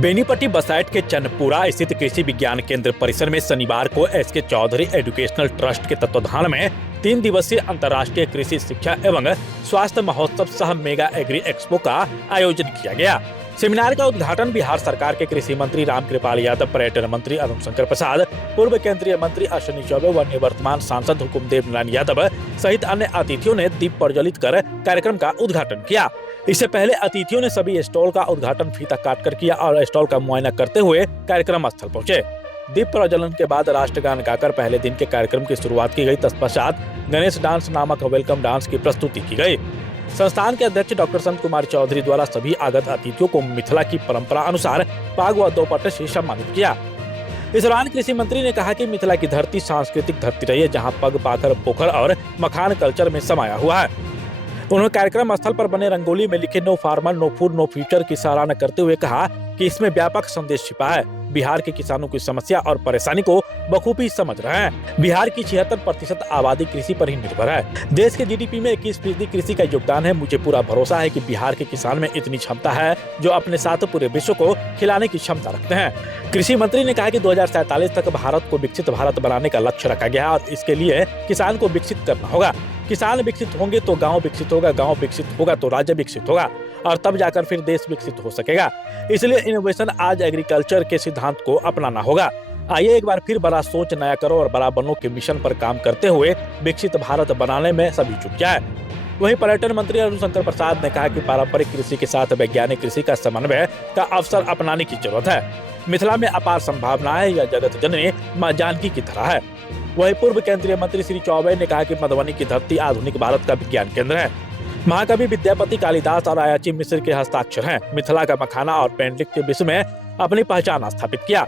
बेनीपट्टी बसाइट के चंदपुरा स्थित कृषि विज्ञान केंद्र परिसर में शनिवार को एसके चौधरी एजुकेशनल ट्रस्ट के तत्वाधान में 3 दिवसीय अंतर्राष्ट्रीय कृषि शिक्षा एवं स्वास्थ्य महोत्सव सह मेगा एग्री एक्सपो का आयोजन किया गया। सेमिनार का उद्घाटन बिहार सरकार के कृषि मंत्री रामकृपाल यादव, पर्यटन मंत्री अरुण शंकर प्रसाद, पूर्व केंद्रीय मंत्री अश्विनी चौबे व निवर्तमान सांसद हुकुमदेव नारायण यादव सहित अन्य अतिथियों ने दीप प्रज्वलित कर कार्यक्रम का उद्घाटन किया। इससे पहले अतिथियों ने सभी स्टॉल का उद्घाटन फीता काटकर किया और स्टॉल का मुआयना करते हुए कार्यक्रम स्थल पहुंचे। दीप प्रज्वलन के बाद राष्ट्रगान गाकर पहले दिन के कार्यक्रम की शुरुआत की गई। तत्पश्चात गणेश डांस नामक वेलकम डांस की प्रस्तुति की गई। संस्थान के अध्यक्ष डॉक्टर संत कुमार चौधरी द्वारा सभी आगत अतिथियों को मिथिला की परंपरा अनुसार पाग व दोपट्टे से सम्मानित किया। इस दौरान कृषि मंत्री ने कहा कि मिथिला की धरती सांस्कृतिक धरती रही है, जहां पग पाखर पोखर और मखान कल्चर में समाया हुआ है। उन्होंने कार्यक्रम स्थल पर बने रंगोली में लिखे no farmer no food no future की सराहना करते हुए कहा कि इसमें व्यापक संदेश छिपा है। बिहार के किसानों की समस्या और परेशानी को बखूबी समझ रहे हैं। बिहार की 76% आबादी कृषि पर ही निर्भर है। देश के जीडीपी में 21% कृषि का योगदान है। मुझे पूरा भरोसा है कि बिहार के किसान में इतनी क्षमता है जो अपने साथ पूरे विश्व को खिलाने की क्षमता रखते हैं। कृषि मंत्री ने कहा कि 2047 तक भारत को विकसित भारत बनाने का लक्ष्य रखा गया है और इसके लिए किसान को विकसित करना होगा। किसान विकसित होंगे तो गांव विकसित होगा, गांव विकसित होगा तो राज्य विकसित होगा और तब जाकर फिर देश विकसित हो सकेगा। इसलिए इनोवेशन आज एग्रीकल्चर के सिद्धांत को अपनाना होगा। आइए एक बार फिर बड़ा सोच नया करो और बड़ा बनो के मिशन पर काम करते हुए विकसित भारत बनाने में सभी जुट जाए। वहीं पर्यटन मंत्री अरुण शंकर प्रसाद ने कहा कि पारंपरिक कृषि के साथ वैज्ञानिक कृषि का समन्वय का अवसर अपनाने की जरूरत है। मिथिला में अपार संभावनाएं है, यह जगत जननी मां जानकी की तरह है। वहीं पूर्व केंद्रीय मंत्री श्री चौबे ने कहा कि मधुबनी की धरती आधुनिक भारत का विज्ञान केंद्र है। महाकवि विद्यापति कालिदास और अयाची मिश्र के हस्ताक्षर हैं। मिथिला का मखाना और पेंटिंग के विश्व में अपनी पहचान स्थापित किया।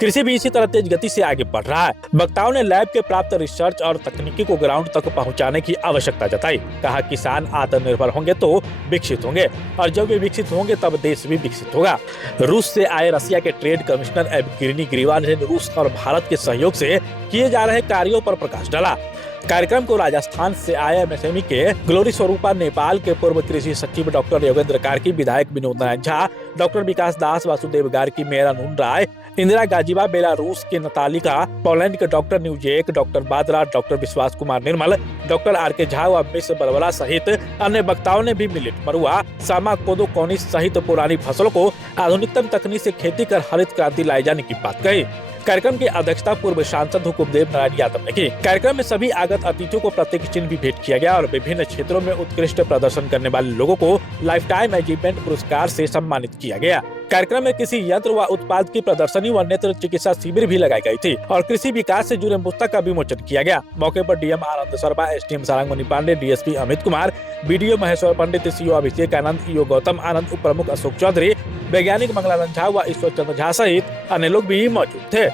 कृषि भी इसी तरह तेज गति से आगे बढ़ रहा है। वक्ताओं ने लैब के प्राप्त रिसर्च और तकनीकी को ग्राउंड तक पहुंचाने की आवश्यकता जताई। कहा किसान आत्मनिर्भर होंगे तो विकसित होंगे और जब वे विकसित होंगे तब देश भी विकसित होगा। रूस से आए रसिया के ट्रेड कमिश्नर एवगेनी ग्रीवाल ने रूस और भारत के सहयोग से किए जा रहे कार्यों पर प्रकाश डाला। कार्यक्रम को राजस्थान से आए एमएसएमई के ग्लोरी स्वरूपा, नेपाल के पूर्व कृषि सचिव डॉक्टर योगेंद्र कार्की, विधायक विनोद नारायण झा, डॉक्टर विकास दास, वासुदेव गार्की, मेरा नून राय, इंदिरा गाजीबा, बेलारूस के नतालिका, पोलैंड के डॉक्टर न्यूजेक, डॉक्टर बादरा, डॉक्टर विश्वास कुमार निर्मल, डॉक्टर आर.के. झा व मिस बरबरा सहित अन्य वक्ताओं ने भी मिलेट, मरुआ, सामा, कोदो, कौनी सहित पुरानी फसलों को आधुनिकतम तकनीक से खेती कर हरित क्रांति लाए जाने की बात कही। कार्यक्रम की अध्यक्षता पूर्व सांसद हुकुमदेव नारायण यादव ने की। कार्यक्रम में सभी आगत अतिथियों को प्रतीक चिन्ह भी भेंट किया गया और विभिन्न क्षेत्रों में उत्कृष्ट प्रदर्शन करने वाले लोगों को लाइफ टाइम अचीवमेंट पुरस्कार से सम्मानित किया गया। कार्यक्रम में कृषि यंत्र व उत्पाद की प्रदर्शनी व नेत्र चिकित्सा शिविर भी लगाई गई थी और कृषि विकास से जुड़े पुस्तक का विमोचन किया गया। मौके पर DM Anand Sharma, SDM Sarangmani Pandey, DSP Amit Kumar, BDO Maheshwar Pandit, CO Abhishek Anand, EO Gautam Anand, उप प्रमुख अशोक चौधरी, वैज्ञानिक मंगलानंद झा व ईश्वर चंद्र झा सहित अन्य लोग भी मौजूद थे।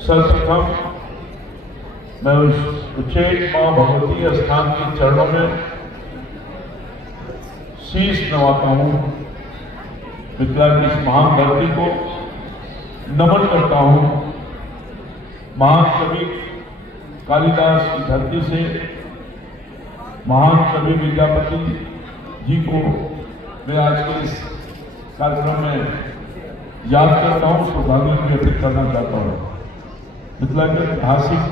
सर्वप्रथम मैं उस उच्चैठ मां भगवती स्थान के चरणों में शीश नवाता हूँ। मिथिला की इस महान धरती को नमन करता हूँ। महान कवि कालिदास की धरती से महान कवि विद्यापति जी को मैं आज के इस कार्यक्रम में याद करता हूँ, श्रद्धांजलि अर्पित करना चाहता हूँ। मिथिला की ऐतिहासिक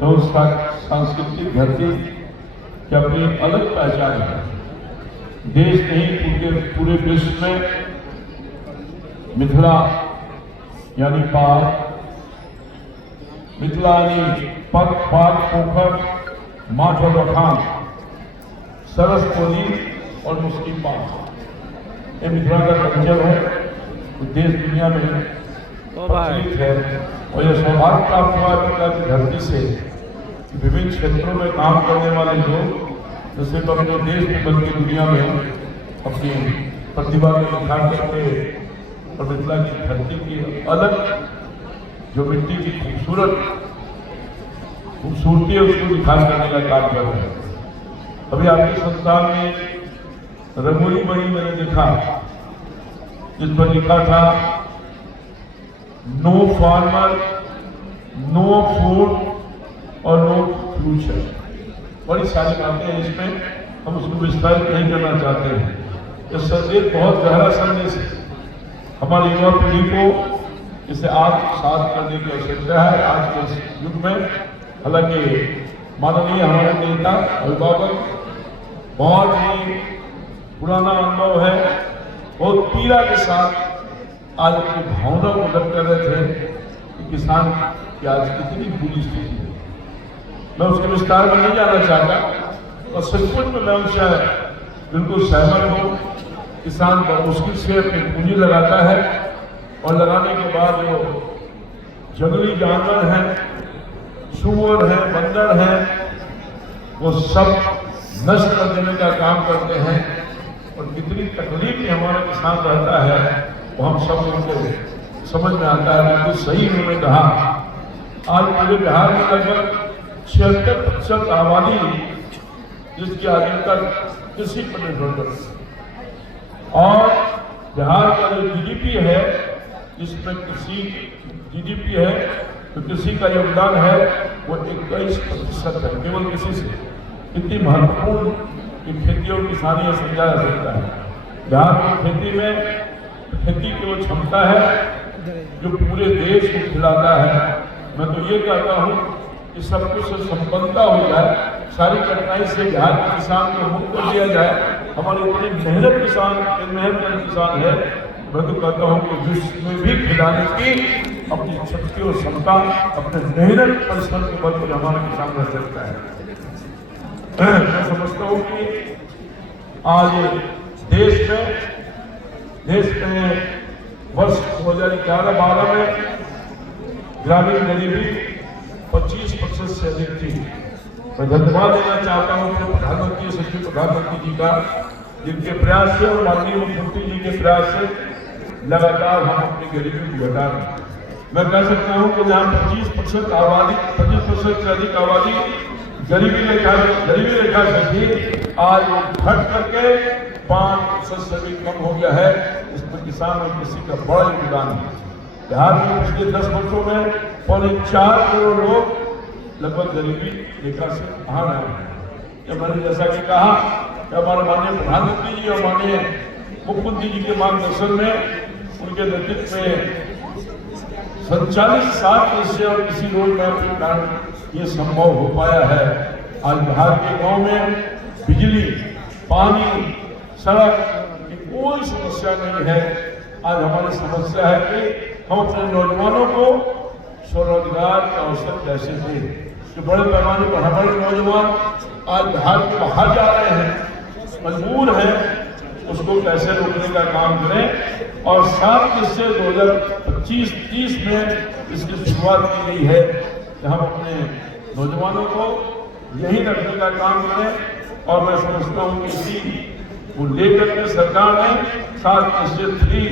एवं सांस्कृतिक धरती की अपनी अलग पहचान है। देश नहीं पूरे विश्व में मिथिला यानी पार, मिथिला यानी पग पाग पोखर, माथ और मखान, सरस बोली और मुस्लिम बात, ये मिथिला का कल्चर है। तो देश दुनिया में प्रचलित है और यह सौभाग्य प्राप्त हुआ मिथिला की धरती से विभिन्न क्षेत्रों में काम करने वाले लोग न सिर्फ अपने देश में बल्कि दुनिया में अपनी प्रतिभा का निखार करते और मिथिला की धरती की अलग जो मिट्टी की खूबसूरती है उसको निखार करने का कार्य कर रहे हैं। अभी आपके संस्थान में रंगोली बनी मैंने देखा जिस पर लिखा था नो फार्मर नो फूड और नो फ्यूचर। बड़ी सारी बातें हैं, इसमें हम उसको विस्तारित नहीं करना चाहते हैं। यह संदेश बहुत गहरा संदेश है। हमारी युवा पीढ़ी को इसे आत्मसात करने की आवश्यकता है आज के इस युग में। हालांकि माननीय हमारे नेता अभिभावक बहुत ही पुराना अनुभव है, बहुत पीड़ा के साथ आज अपनी भावना को व्यक्त कर रहे थे कि किसान की आज कितनी बुरी स्थिति है। मैं उसके विस्तार में नहीं जाना चाहता और सचमुच में मैं उनसे बिल्कुल सहमत हूँ। किसान बहुत मुश्किल से अपनी पूंजी लगाता है और लगाने के बाद जो जंगली जानवर हैं, सुअर हैं, बंदर हैं, वो सब नष्ट कर देने का काम करते हैं और कितनी तकलीफ में हमारा किसान रहता है वो हम सब लोगों को समझ में आता है। बिल्कुल सही उन्होंने कहा। आज पूरे बिहार में लगभग 76% आबादी जिसकी आजीविका कृषि पर निर्भर करती है और बिहार का जो जीडीपी है जिसमें कृषि जीडीपी है तो कृषि का योगदान है वो 21% है केवल कृषि से। कितनी महत्वपूर्ण कि खेती और किसानी यह समझा जा सकता है। बिहार की खेती में खेती की वो क्षमता है जो पूरे देश को खिलाता है। मैं तो ये कहता हूँ कि सब कुछ संपन्नता हो जाए, सारी कठिनाई से बिहार के किसान को मुक्त कर दिया जाए। हमारे इतने मेहनत किसान है, मैं तो कहता हूँ कि विश्व में भी खिलाने की अपनी शक्ति और क्षमता अपने मेहनत परिश्रम के बल पर हमारा किसान रह सकता है। मैं समझता हूँ कि आज देश में वर्ष 2011-12 में ग्रामीण गरीबी 25% से अधिक थी। मैं धन्यवाद देना चाहता हूँ प्रधानमंत्री सचिव प्रधानमंत्री जी का, जिनके प्रयास से और माननीय मुख्यमंत्री जी के प्रयास से लगातार हम अपनी गरीबी को घटा रहे हैं। मैं कह सकता हूँ कि जहाँ 25% आबादी 25% से अधिक आबादी गरीबी रेखा से थी, आज वो घट करके 5% से भी कम हो गया है। इसमें किसान और कृषि का बड़ा योगदान है। बिहार में पिछले 10 वर्षों में 4.25 करोड़ लोग लगभग गरीबी रेखा से बाहर आए हैं। मैंने जैसा कि कहा कि हमारे माननीय प्रधानमंत्री जी और माननीय मुख्यमंत्री जी के मार्गदर्शन में उनके नेतृत्व में संचालित 7 कृषि और कृषि रोड मैप के कारण ये संभव हो पाया है। आज बिहार के गांव में बिजली, पानी, सड़क की कोई समस्या नहीं है। आज हमारी समस्या है कि हम अपने नौजवानों को स्वरोजगार का अवसर कैसे दें। कि बड़े पैमाने पर हमारे नौजवान आज बिहार के बाहर जा रहे हैं, मजबूर हैं, उसको कैसे रोकने का काम करें। और 7 से 2025-30 में इसकी शुरुआत की गई है कि हम अपने नौजवानों को यही रखने का काम करें। और मैं समझता हूँ कि इसी वो लेकर के सरकार ने 7 से 3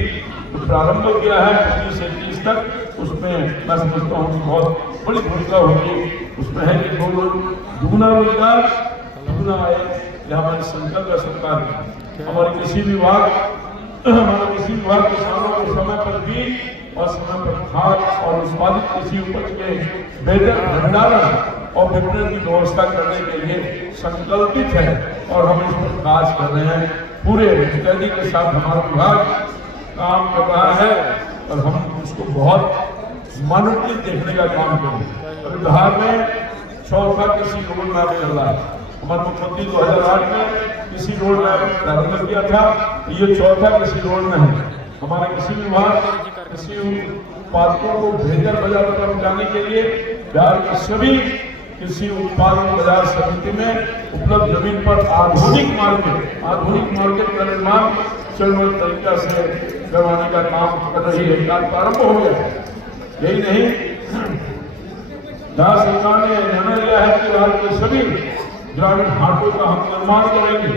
प्रारंभ किया है 25 से 30 तक। उसमें मैं समझता हूँ कि बहुत बड़ी भूमिका होगी। उसमें है कि दुगुना रोजगार, दुगुना आय, यह हमारी संकल्प है सरकार की। हमारे कृषि विभाग किसानों को समय पर बीज और समय पर खाद और उत्पादित कृषि उपज के बेहतर भंडारण और विपणन की व्यवस्था करने के लिए संकल्पित है और हम इस पर कार्य कर रहे हैं। पूरे मुस्तैदी के साथ हमारा विभाग काम कर रहा है और हम उसको बहुत मानवीय देखने का काम करेंगे। अभी बिहार में 4था कृषि रोड मैप चल रहा है। हमारे मुख्यमंत्री 2008 में कृषि रोड मैप प्रारंभ किया था, ये 4था कृषि रोड में है। हमारे कृषि विभाग कृषि उत्पादकों को बेहतर बाजार पर पहुंचाने के लिए बिहार के सभी कृषि उत्पादन बाजार समिति में उपलब्ध जमीन पर आधुनिक मार्केट का निर्माण चरणबद्ध तरीका से करवाने का काम कर रही है। कार्य प्रारंभ हो गया है। यही नहीं, राज्य सरकार ने निर्णय लिया है कि राज्य के सभी ग्रामीण हाटों का हम निर्माण करेंगे।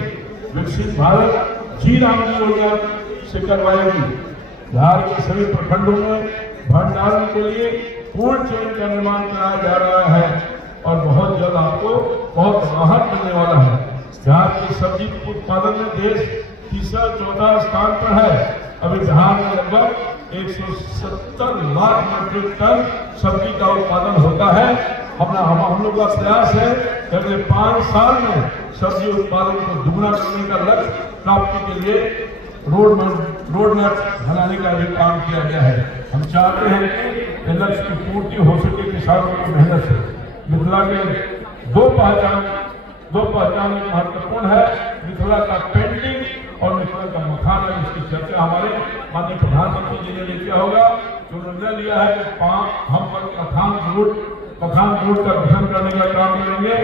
विकसित भारत जी-राम की योजना से करवाएगी। बिहार के सभी प्रखंडों में भंडारण के लिए कोल्ड चेन का निर्माण कराया जा रहा है और बहुत जल्द आपको बहुत राहत मिलने वाला है। बिहार के सब्जी उत्पादन में देश 3रा-4था स्थान पर है। अभी बिहार में लगभग 170 लाख मीट्रिक टन सब्जी का उत्पादन होता है। हम लोग का प्रयास है कि अगले 5 साल में सब्जी उत्पादन को दुगना करने का लक्ष्य प्राप्ति के लिए रोड मैप बनाने का भी काम किया गया है। हम चाहते हैं कि लक्ष्य की पूर्ति हो सके किसानों की मेहनत से। मिथिला के दो पहचान महत्वपूर्ण है, मिथिला का पेंटिंग और मिथिला का मखाना, जिसकी चर्चा हमारे माननीय प्रधानमंत्री जी ने किया होगा। तो निर्णय लिया है कि हम मखान बोर्ड का गठन करने का काम करेंगे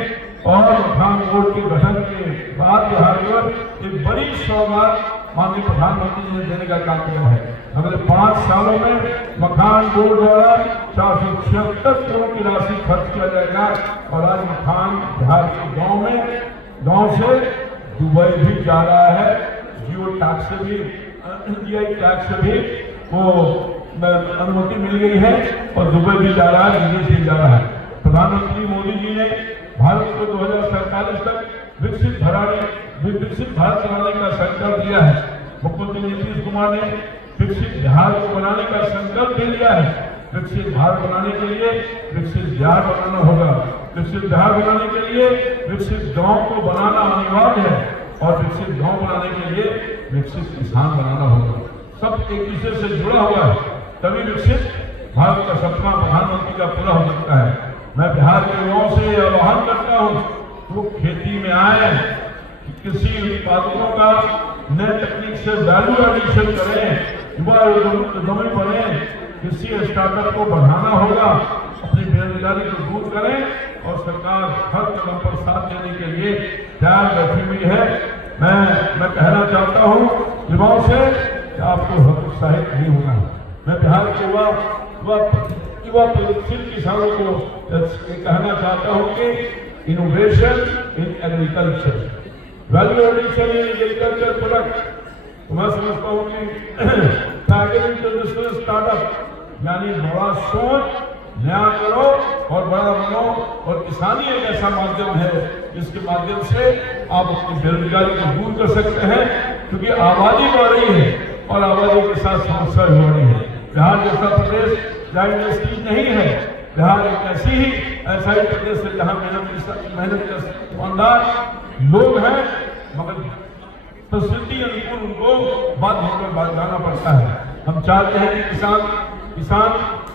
और मखान बोर्ड के गठन के बाद बिहार को एक बड़ी सौगात माननीय प्रधानमंत्री जी ने देने का काम किया है। अगले 5 सालों में मखान बोर्ड द्वारा 476 करोड़ की राशि खर्च किया जाएगा और आज मखान बिहार के गांव से दुबई भी जा रहा है। जियो टैक्स से भी, GI टैक्स से भी वो अनुमति मिल गई है और दुबई भी जा रहा है, विदेश भी जा रहा है। प्रधानमंत्री मोदी जी ने भारत को 2047 तक विकसित भारत बनाने का संकल्प लिया है। मुख्यमंत्री नीतीश कुमार ने विकसित बिहार को बनाने का संकल्प भी लिया है। विकसित भारत बनाने के लिए विकसित बिहार बनाना होगा। विकसित बिहार बनाने के लिए विकसित गांव को बनाना अनिवार्य है और विकसित गांव बनाने के लिए विकसित किसान बनाना होगा। सब एक दूसरे से जुड़ा हुआ है, तभी विकसित भारत का सपना प्रधानमंत्री का पूरा हो सकता है। मैं बिहार के युवाओं से आह्वान करता हूँ वो खेती में आए, कृषि उत्पादकों का नए तकनीक से वैल्यू एडिशन करें, युवा उद्यमी बने। कृषि स्टार्टअप को बढ़ाना होगा, अपनी बेरोजगारी को दूर करें और सरकार हर कदम पर साथ देने के लिए तैयार बैठी हुई है। मैं कहना चाहता हूँ युवाओं से कि आपको हतोत्साहित नहीं होना है। मैं बिहार के युवा प्रगतिशील किसानों को कहना चाहता हूँ कि innovation in agriculture, value addition in agriculture product, तो मैं समझता हूँ कि स्टार्टअप यानी बड़ा सोच, नया करो और बड़ा बनो। और किसानी एक ऐसा माध्यम है जिसके माध्यम से आप अपनी बेरोजगारी को दूर कर सकते हैं, क्योंकि आबादी बढ़ रही है और आबादी के साथ समस्या भी बढ़ रही है। बिहार जैसा प्रदेश जहाँ इंडस्ट्री नहीं है, बिहार एक ऐसा ही प्रदेश है जहाँ मेहनत के ईमानदार लोग हैं, मगर परिस्थिति अनुकूल उनको बात होकर जाना पड़ता है। हम चाहते हैं कि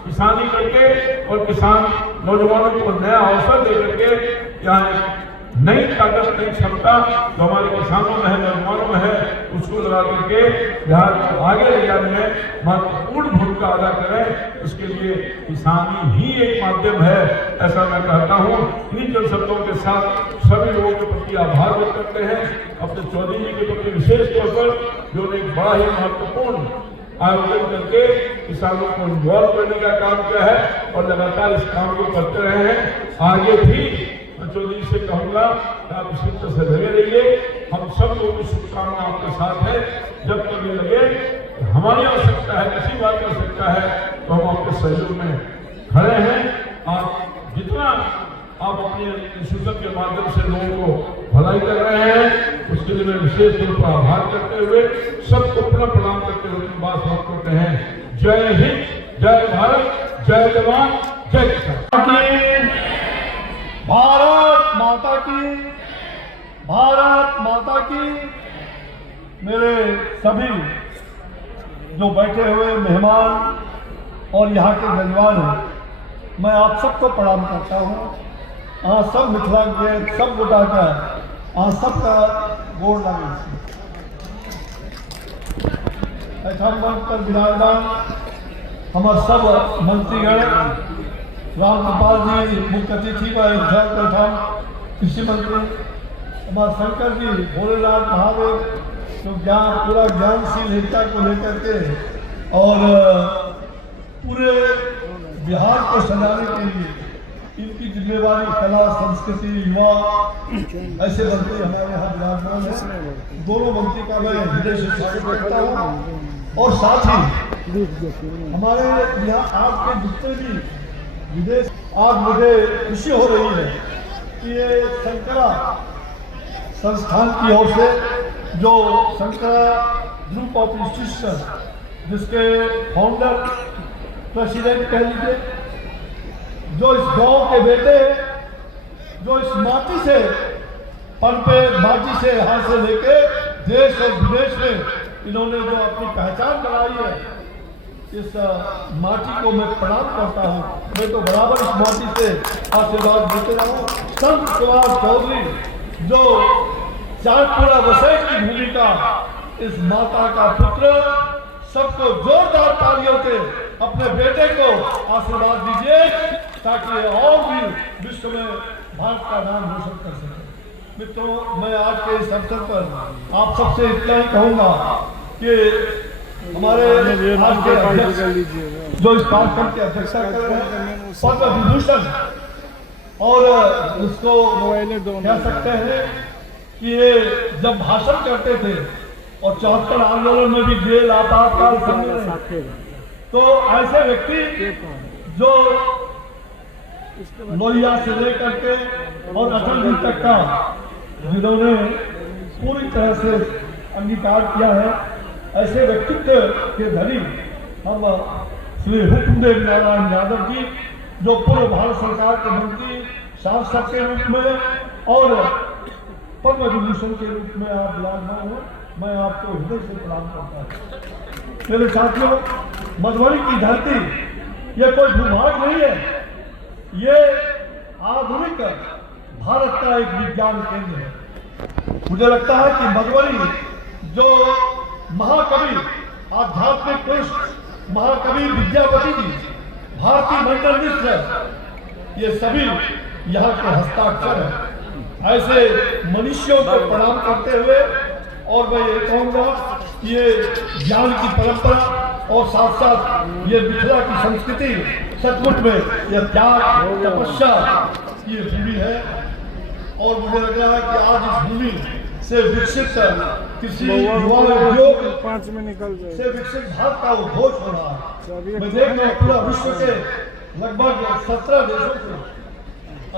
किसानी करके और किसान नौजवानों को नया अवसर दे करके यहाँ नई ताकत, नई क्षमता जो हमारे किसानों में है, नौजवानों में है, उसको लगा करके बिहार को आगे ले जाने में महत्वपूर्ण भूमिका अदा करें। इसके लिए किसानी ही एक माध्यम है, ऐसा मैं कहता हूँ। इन्हीं जन शब्दों के साथ सभी लोगों के प्रति आभार व्यक्त करते हैं, अपने चौधरी जी के प्रति विशेष तौर पर जो एक बड़ा ही महत्वपूर्ण आयोजन करके किसानों को इन्वॉल्व करने का काम किया है और लगातार इस काम को करते रहे हैं। आगे भी मैं चौधरी से कहूँगा कि आप इसी तरह से लगे रहिए। हम सब लोगों की शुभकामना आपके साथ है। जब तक ये लगे कि हमारी आवश्यकता है, किसी बात की आवश्यकता है, तो हम आपके सहयोग में खड़े हैं। आप जितना आप अपने इंस्टीट्यूशन के माध्यम से लोगों को भलाई कर रहे हैं, उसके लिए मैं विशेष रूप से आभार करते हुए सबको पुनः प्रणाम करते हुए बात समाप्त करते हैं। जय हिंद, जय भारत, जय जवान, जय किसान। भारत माता की, भारत माता की। मेरे सभी जो बैठे हुए मेहमान और यहाँ के मेजबान हैं, मैं आप सबको प्रणाम करता हूँ। आप सब मिथिला के सब गोटा का आप सबका गोड़ लगे। ऐठान पर विराजमान हमारे सब मंत्रीगण, रामगोपाल जी मुख्य अतिथि बैठान कृषि मंत्री, हमारे शंकर जी, भोलेनाथ महादेव जो पूरा ज्ञानशील एकता को लेकर के और पूरे बिहार को सजाने के लिए इनकी जिम्मेवारी, कला, संस्कृति, युवा ऐसे मंत्री हमारे यहाँ विराजमान है। दोनों मंत्री का मैं हृदय से स्वागत करता हूँ। और साथ ही हमारे यहाँ आपके जितने भी विदेश, आज मुझे खुशी हो रही है कि ये शंकरा संस्थान की ओर से जो शंकरा ग्रुप ऑफ इंस्टीट्यूशन, जिसके फाउंडर प्रेसिडेंट कह लीजिए, जो इस गांव के बेटे, जो इस माटी से पनपे माटी से यहाँ से लेके देश और विदेश में इन्होंने जो अपनी पहचान बनाई है, इस माटी को मैं प्रणाम करता हूँ। मैं तो बराबर इस माटी से आशीर्वाद देते रहा हूँ। संत सुभाष चौधरी जो चांदपुरा वसैत की भूमि का इस माता का पुत्र, सबको जोरदार तालियों से अपने बेटे को आशीर्वाद दीजिए ताकि और भी विश्व में भारत का नाम रोशन कर सके। मित्रों, मैं आज के इस अवसर पर आप सबसे इतना ही कहूँगा कि हमारे आज के अध्यक्ष जो इस कार्यक्रम की अध्यक्षता कर रहे हैं, पद्म विभूषण, और उसको कह सकते हैं कि ये जब भाषण करते थे और 74 आंदोलन में भी जेल आपातकाल समय, तो ऐसे व्यक्ति जो लोहिया से लेकर के और अटल जी तक का जिन्होंने पूरी तरह से अंगीकार किया है, ऐसे व्यक्तित्व के धनी हम श्री हुक्मदेव नारायण यादव जी, जो पूर्व भारत सरकार के मंत्री सांसद के रूप में और पद्म विभूषण के रूप में आप विराजमान हो, मैं आपको हृदय से प्रणाम करता हूँ। मेरे साथियों, मधुबनी की धरती ये कोई भूभाग नहीं है, ये आधुनिक भारत का एक विज्ञान केंद्र है। मुझे लगता है कि मधुबनी जो महाकवि, आध्यात्मिक पुरुष महाकवि विद्यापति जी, भारती मंडल मिश्र, ये सभी यहाँ के हस्ताक्षर हैं। ऐसे मनुष्यों को प्रणाम करते हुए, और मैं ये कहूँगा ये ज्ञान की परंपरा और साथ साथ ये मिथिला की संस्कृति सचमुच में यह त्याग तपस्या की भूमि है। और मुझे लग रहा है कि आज इस भूमि से विकसित किसी युवा उद्योग 5 में निकल जाए से विकसित भारत का उद्घोष हो रहा है। मैं देख रहा हूँ पूरा विश्व के लगभग 17 देशों से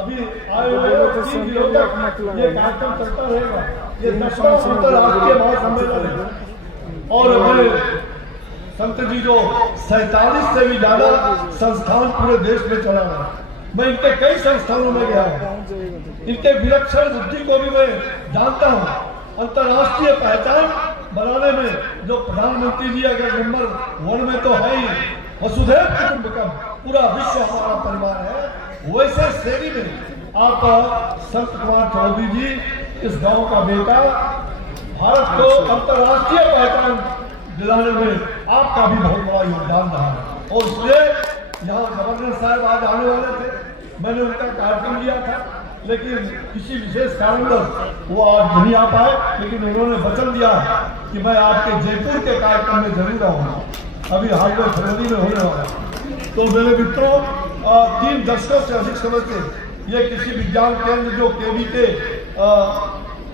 अभी आए हुए 3 दिनों तक ये कार्यक्रम चलता रहेगा। ये 10वां अंतर्राष्ट्रीय महासम्मेलन है। और हमारे संत जी जो 47 से भी ज्यादा संस्थान पूरे देश में चला रहा है, मैं इनके कई संस्थानों में गया हूँ, इनके विलक्षण बुद्धि को भी मैं जानता हूँ। अंतर्राष्ट्रीय पहचान बनाने में जो प्रधानमंत्री जी अगर नंबर 1 में तो है ही, वसुधैव कुटुंबकम, पूरा विश्व हमारा परिवार है, वैसे श्रेणी में आप संत कुमार चौधरी जी, इस गांव का बेटा, भारत को अंतर्राष्ट्रीय पहचान दिलाने में आपका भी बहुत बड़ा योगदान रहा है। और इसलिए यहाँ गवर्नर साहब आज आने वाले थे, मैंने उनका कार्यक्रम लिया था, लेकिन किसी विशेष कारणवश वो आज नहीं आ पाए, लेकिन उन्होंने वचन दिया कि मैं आपके जयपुर के कार्यक्रम में जरूर आऊँगा, अभी हाल में फरवरी में होने वाला है। तो मेरे मित्रों, 3 दशकों से अधिक समय से ये कृषि विज्ञान केंद्र जो केवी के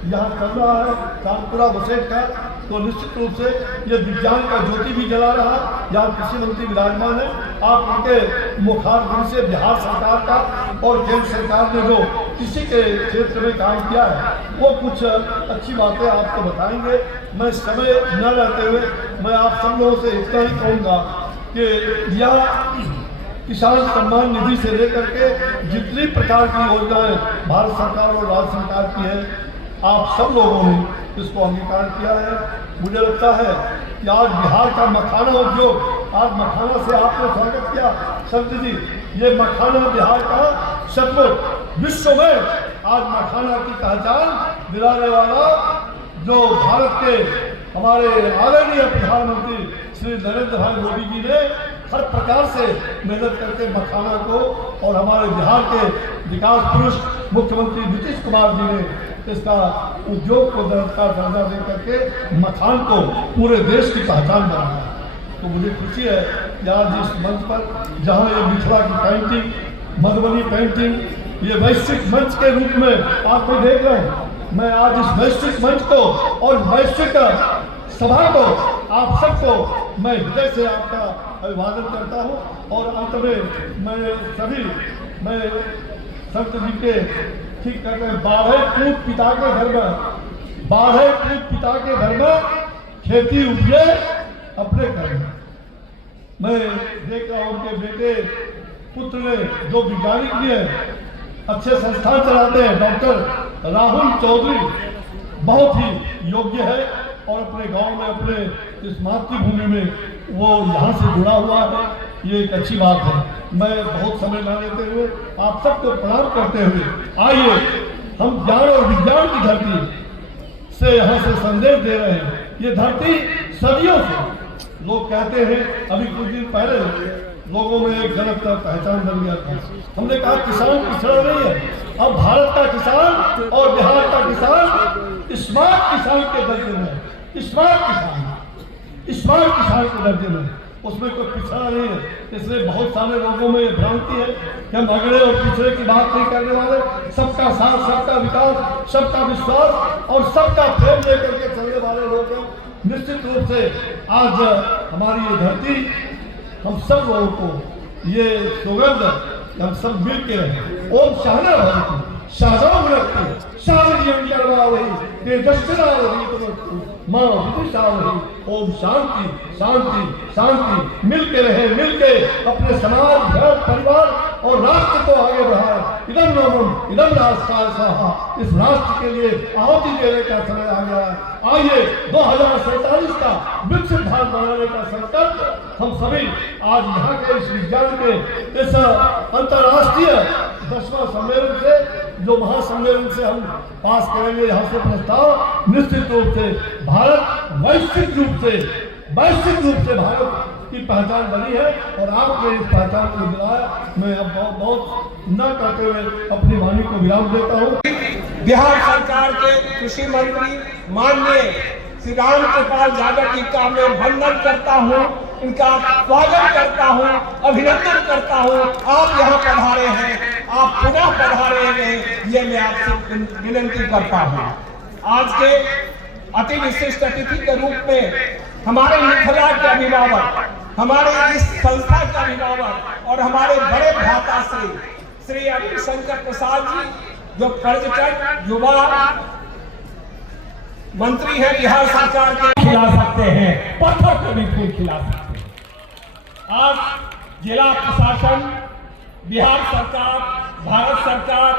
यहाँ चल रहा है, चांदपुरा वसैत का, तो निश्चित रूप से ये विज्ञान का ज्योति भी जला रहा। यहाँ कृषि मंत्री विराजमान है, आप उनके मुखारबिंद से बिहार सरकार का और केंद्र सरकार ने जो कृषि के क्षेत्र में काम किया है, वो कुछ अच्छी बातें आपको बताएंगे। मैं समय न रहते हुए मैं आप सब लोगों से इतना ही कहूँगा कि यह किसान सम्मान निधि से लेकर के जितनी प्रकार की योजनाएं भारत सरकार और राज्य सरकार की है, आप सब लोगों ने इसको अंगीकार किया है। मुझे लगता है कि आज बिहार का मखाना उद्योग, आज मखाना से आपने स्वागत किया संत जी, ये मखाना बिहार का सचमुच विश्व में आज मखाना की पहचान दिलाने वाला जो भारत के हमारे आदरणीय प्रधानमंत्री श्री नरेंद्र भाई मोदी जी ने हर प्रकार से मेहनत करके मखाना को, और हमारे बिहार के विकास पुरुष मुख्यमंत्री नीतीश कुमार जी ने इसका उद्योग को का दर्जा दे करके मखान को पूरे देश की पहचान बनाया। तो मुझे खुशी है कि आज इस मंच पर जहाँ ये मिथिला की पेंटिंग, मधुबनी पेंटिंग, ये वैश्विक मंच के रूप में आप कोई देख रहे हैं, मैं आज इस वैश्विक मंच को और वैश्विक सभा को, आप सबको मैं हृदय से आपका अभिवादन करता हूँ। और अंत में मैं संत जी के ठीक कहते हैं, 12 पूत पिता के घर में, 12 पूत पिता के घर में खेती उपजे अपने घर में। मैं देख रहा हूँ उनके बेटे पुत्र ने जो वैज्ञानिक भी है, अच्छे संस्थान चलाते हैं, डॉक्टर राहुल चौधरी बहुत ही योग्य है। और अपने गांव में, अपने इस मातृभूमि में वो यहाँ से जुड़ा हुआ है, ये एक अच्छी बात है। मैं बहुत समय न लेते हुए आप सबको प्रणाम करते हुए आइए हम ज्ञान और विज्ञान की धरती से यहाँ से संदेश दे रहे हैं। ये धरती सदियों से, लोग कहते हैं, अभी कुछ दिन पहले लोगों में एक गलत पहचान बन गया था। हमने कहा किसान पिछड़ा नहीं है, अब भारत का किसान और बिहार का किसान स्मार्ट किसान के दर्जे में, स्मार्ट किसान के दर्जे में, उसमें कोई पिछड़ा नहीं है। इसलिए बहुत सारे लोगों में ये भ्रांति है कि हम अगड़े और पिछड़े की बात नहीं करने वाले। सबका साथ, सबका विकास, सबका विश्वास और सबका प्रेम लेकर के चलने वाले लोग हैं। निश्चित रूप से आज हमारी ये धरती, हम सब लोगों को ये सुगंध, हम सब मिल के रहें। ओम शाहना भवतु शाहनाम रखती शाहरियं करवावहि तेजस्विनावहि तमस्तु मां विदिशावहि। ओम शांति शांति शांति। मिल के रहे, मिल के अपने समाज, घर, परिवार और राष्ट्र को आगे बढ़ाए। इदम नमः इदम राष्ट्राय स्वाहा। इस राष्ट्र के लिए आहुति देने का समय आ गया है। आइए 2047 का विकसित भारत बनाने का संकल्प हम सभी आज यहाँ के इस विज्ञान के इस अंतर्राष्ट्रीय 10वां सम्मेलन से, जो महासम्मेलन से हम पास करेंगे यहाँ से प्रस्ताव, निश्चित रूप से भारत वैश्विक रूप से भारत की पहचान बनी है और आपने इस पहचान को दिलाया। मैं अब बहुत न करते हुए अपनी वाणी को विराम देता हूँ। बिहार सरकार के कृषि मंत्री माननीय श्री राम कृपाल यादव जी का मैं वंदन करता हूँ, इनका स्वागत करता हूँ, अभिनंदन करता हूँ। आप यहाँ पधारे हैं, आप पुनः पधारे हैं, ये मैं आपसे विनती करता हूँ। आज के अति विशिष्ट अतिथि के रूप में हमारे मिथिला के अभिभावक, हमारे इस संस्था के अभिभावक और हमारे बड़े भ्राता श्री अमित शंकर प्रसाद जी, जो पर्यटन युवा मंत्री है बिहार सरकार के, खिला सकते हैं, पत्थर को भी फूल खिला सकते हैं। आज जिला प्रशासन, बिहार सरकार, भारत सरकार,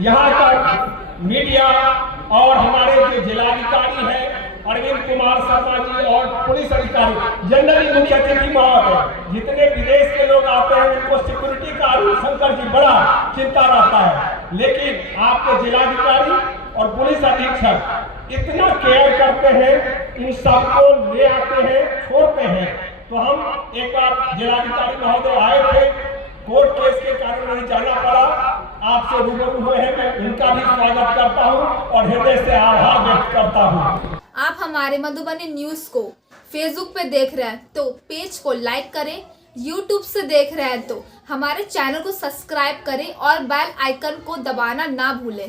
यहाँ का मीडिया और हमारे जो जिलाधिकारी है अरविंद कुमार शर्मा जी और पुलिस अधिकारी, जनरली मुख्य अतिथि महोदय, जितने विदेश के लोग आते हैं उनको सिक्योरिटी का शंकर जी बड़ा चिंता रहता है, लेकिन आपके जिलाधिकारी और पुलिस अधीक्षक इतना केयर करते हैं, इन सबको ले आते हैं, छोड़ते हैं। तो हम एक बार जिलाधिकारी महोदय आए थे, कोर्ट केस के कारण नहीं जाना पड़ा, आपसे रूबरू हुए हैं, मैं उनका भी स्वागत करता हूं और हृदय से आभार व्यक्त करता हूं। आप हमारे मधुबनी न्यूज को फेसबुक पे देख रहे हैं तो पेज को लाइक करें, यूट्यूब से देख रहे हैं तो हमारे चैनल को सब्सक्राइब करें और बेल आइकन को दबाना ना भूलें।